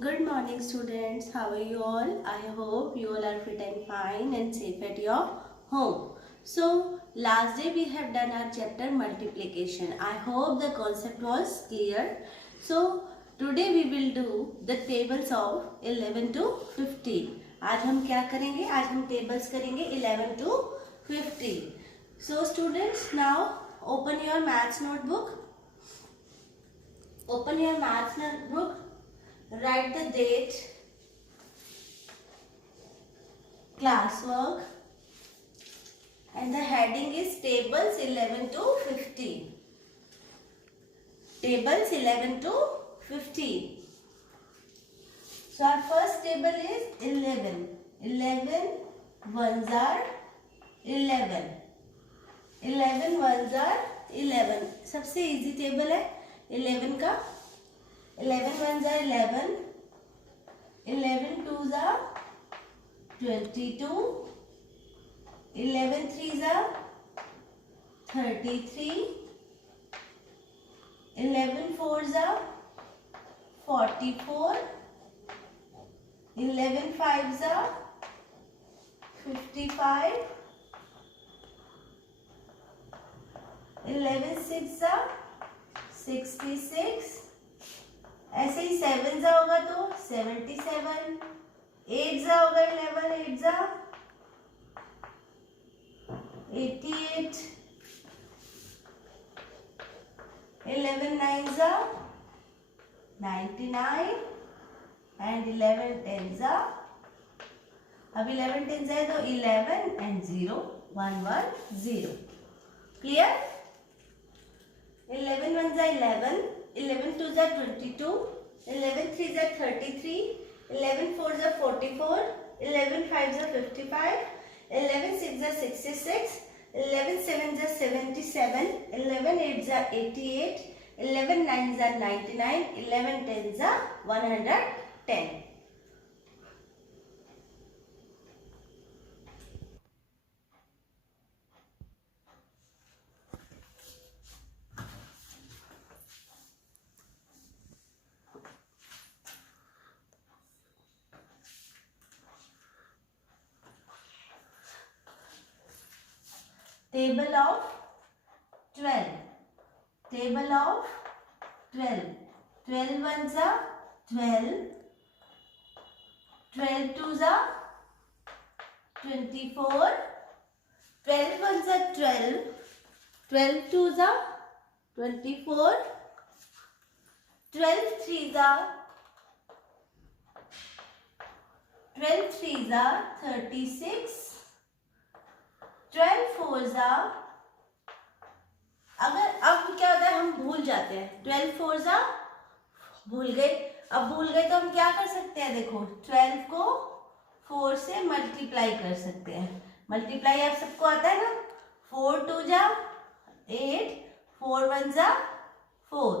Good morning students, how are you all? I hope you all are fit and fine and safe at your home. So last day we have done our chapter multiplication. I hope the concept was clear. So today we will do the tables of 11 to 15. आज हम क्या करेंगे? आज हम tables करेंगे 11 to 15. So students, now open your maths notebook. Open your maths notebook. Write the date, classwork, and the heading is tables 11 to 15. Tables 11 to 15. So our first table is 11. 11 ones are 11. 11 ones are 11. सबसे easy table है 11 का. 11 ones are 11, 11 twos are 22, 11 threes are 33, 11 fours are 44, 11 fives are 55, 11 sixes are 66, ऐसे ही 7 जा होगा तो 77, 8 जा होगा 11, 8 जा 88, 11 9 जा 99 and 11 10 जा, अब 11 10 जाए तो 11 and 0 1 1 0. क्लियर? 11 1 जा 11, 11 2 are 22, 11 3 are 33, 11 4 are 44, 11 5 are 55, 11 6 are 66, 11 7 are 77, 11 8 are 88, 11 9 are 99, 11 10 are 110. Table of 12. Table of 12. 12 ones are 12. 12 twos are 24. 12 ones are 12. 12 twos are 24. 12 threes are 36. 12 fours are, अगर अब क्या होता है हम भूल जाते हैं, 12 fours are भूल गए. अब भूल गए तो हम क्या कर सकते हैं? देखो 12 को 4 से मल्टीप्लाई कर सकते हैं. मल्टीप्लाई आप सबको आता है ना. 4 2 जा 8, 4 1 जा 4.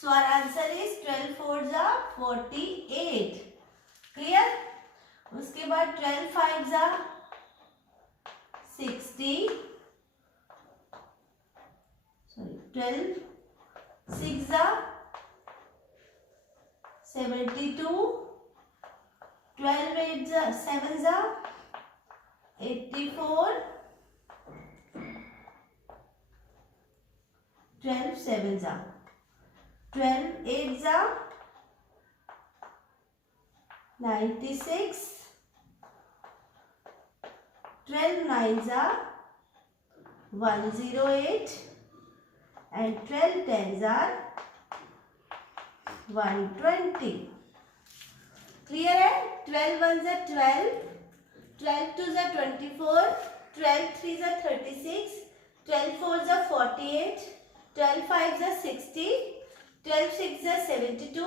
सो आवर आंसर इज 12 4 जा 48. क्लियर? उसके बाद 12 5 जा 60, sorry 12 6 are 72, 12 8 are 7 are 84, 12 7 are 12 8 are 96, 12 nines are 108 and 12 tens are 120. Clear है? 12 ones are 12, 12 twos are 24, 12 threes are 36, 12 fours are 48, 12 fives are 60, 12 sixes are 72,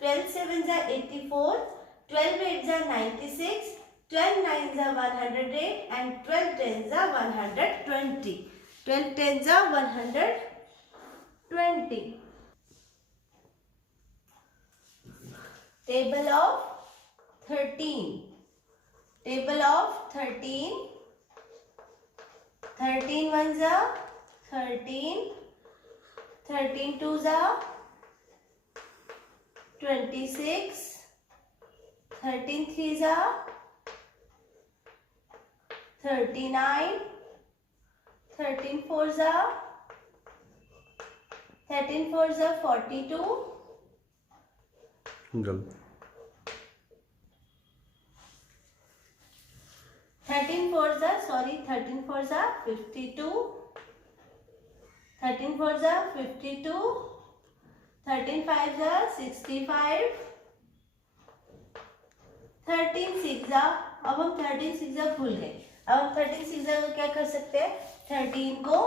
12 sevens are 84, 12 eights are 96, 12 nines are 108 and 12 tens are 120. 12 tens are 120. Table of 13. Table of 13. 13 ones are 13. 13 twos are 26. 13 threes are 39, 13 fours are 42, गलत 13 fours are 52, 13 fours are 52, 13 fives are 65, 13 six are, अब हम 13 six are भूल गए, अब हम 13 six are को क्या कर सकते हैं, 13 को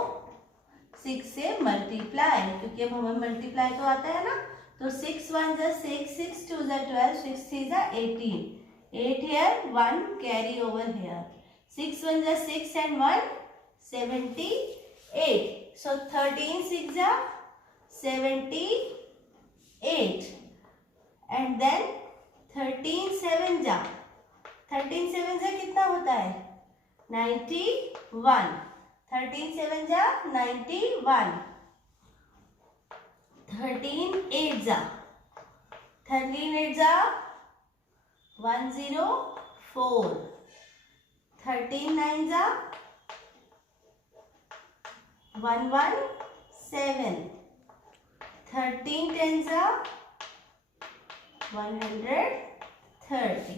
6 से मल्टीप्लाई, क्योंकि अब हमें मल्टीप्लाई तो आता है ना, तो 6 1 जा 6, 6 2 जा 12, 6 3 जा 18, 8 here, 1 carry over here, 6 1 जा 6 and 1 78, so 13 6 जा 78, and then 13 7 जा कितना होता है, 91, 13 7 जा 91, 13 8 जा 104, 13 9 जा 117, 13 10 जा 130,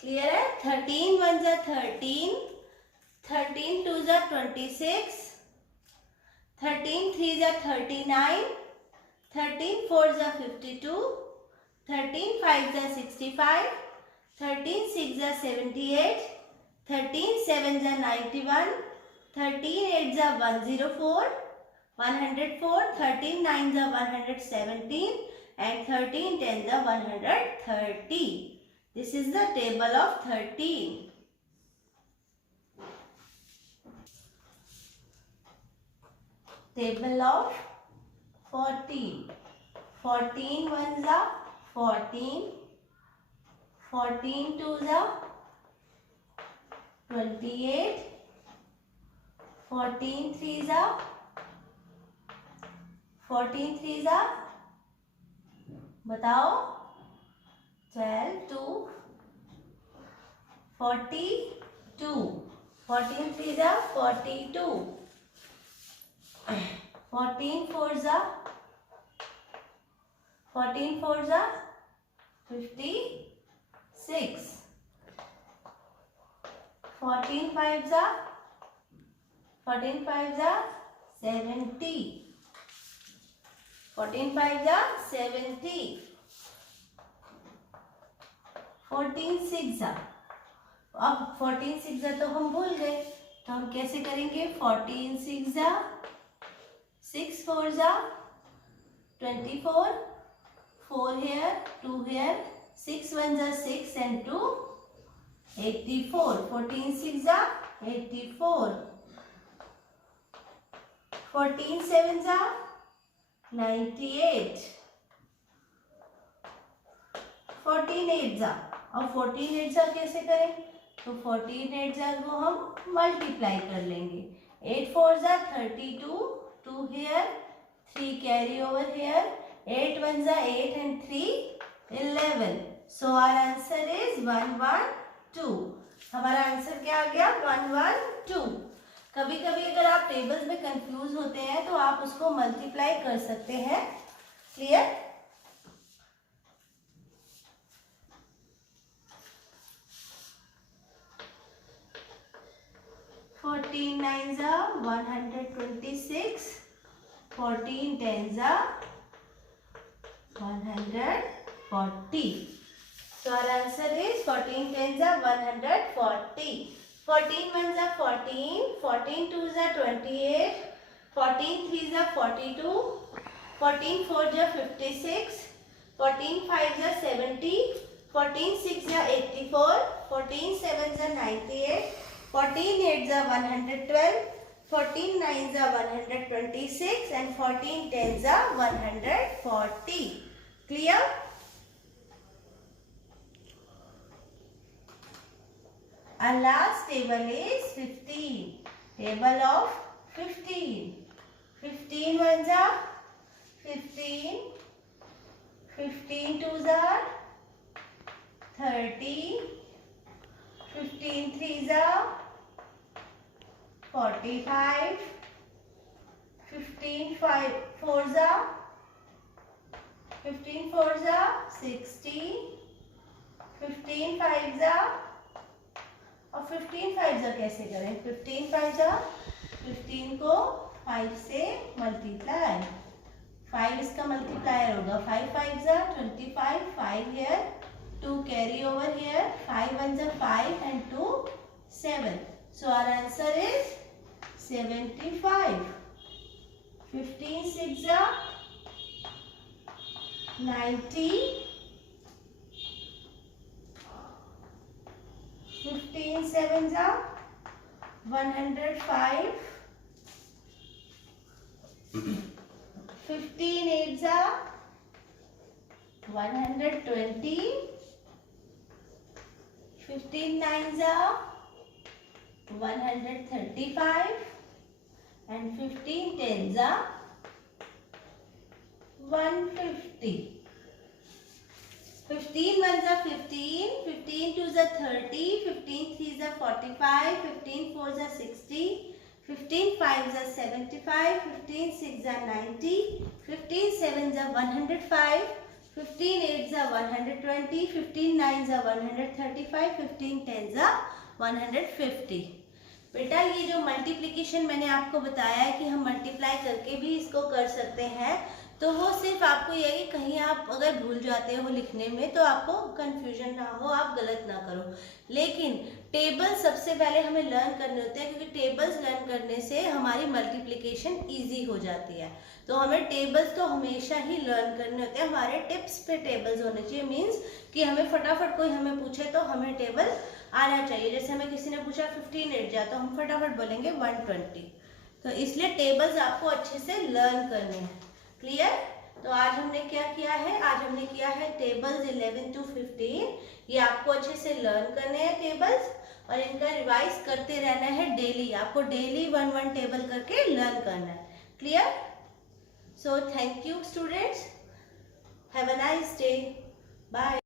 क्लियर है। 13 1 जा 13, 13 2 जा 26, 13 3 जा 39, 13 4 जा 52, 13 5 जा 65, 13 6 जा 78, 13 7 जा 91, 13 8 जा 104, 13 9 जा 117, and 13 10 जा 130. This is the table of 13. Table of 14. 14 ones are 14. 14 twos are 28. 14 threes are 14 threes are बताओ 12 2 42. 14 threes are 42. 14 fours are 56. 14 fives are 70. 14 fives are 70. 14 six are, अब 14 six तो हम भूल गए, तो हम कैसे करेंगे, 14 six 6 4 24, 4 here 2 here, 6 1 6 and 2 84, 14 6 84, 14 7 98, 14 8 अब 14 8 कैसे करें, तो 14 8 को हम मल्टीप्लाई कर लेंगे, 8 4 32, 2 here, 3 carry over here, 8 1 8 and 3 11, so our answer is 112. हमारा आंसर क्या आ गया, 112. कभी कभी अगर आप टेबल्स में कंफ्यूज होते हैं तो आप उसको मल्टीप्लाई कर सकते हैं, clear. Fourteen nines are 126. 14 tens are 140. So our answer is 14 tens are 140. 14 ones are 14. 14 twos are 28. 14 threes are 42. 14 fours are 56. 14 fives are 70. 14 six are 84. 14 sevens are 98. 14 8s are 112, 14 9s are 126 and 14 10s are 140. Clear? Our last table is 15. Table of 15. 15 ones are 15. 15 twos are 30, 15 3s 45, 15 4s 60, 15 5s और 15 5s कैसे करें? 15 5s 15 को 5 से multiply, 5 इसका multiplier होगा, 5 5s 25, 5 here, 2 carry over here, 5 1s 5 and 2 7. So our answer is 75. 15 6s 90, 15 7s 105, 15 8s 120, 15 9s 135 and 15 10s 150. 15 1s 15, 15 2s 30, 15 3s 45, 15 4s 60, 15 5s 75, 15 6s 90, 15 7s 105, 15 8s 120, 15 9s 135, 15 10s 150. बेटा ये जो multiplication मैंने आपको बताया है कि हम मल्टीप्लाई करके भी इसको कर सकते हैं, तो वो सिर्फ आपको ये है कि कहीं आप अगर भूल जाते हो लिखने में तो आपको कंफ्यूजन ना हो, आप गलत ना करो। लेकिन टेबल सबसे पहले हमें लर्न करने होते हैं, क्योंकि टेबल्स लर्न करने से हमारी मल्टीप्लिकेशन इजी हो जाती है। तो हमें टेबल्स तो हमेशा ही लर्न करने होते हैं, हमारे टिप्स पे टेबल्स होने चाहिए। मीन्स कि हमें फटाफट कोई हमें पूछे तो हमें टेबल आना चाहिए। जैसे हमें किसी ने पूछा 15 8 जा, तो हम फटाफट बोलेंगे 120। तो इसलिए टेबल्स आपको अच्छे से लर्न करने हैं। क्लियर? तो आज हमने क्या किया है? आज हमने किया है टेबल्स 11 to 15। ये आपको अच्छे से लर्न करने हैं टेबल्स, और इनका रिवाइज करते रहना है डेली। आपको डेली 1 टेबल करके लर्न करना है। Clear? So thank you students, have a nice day, bye.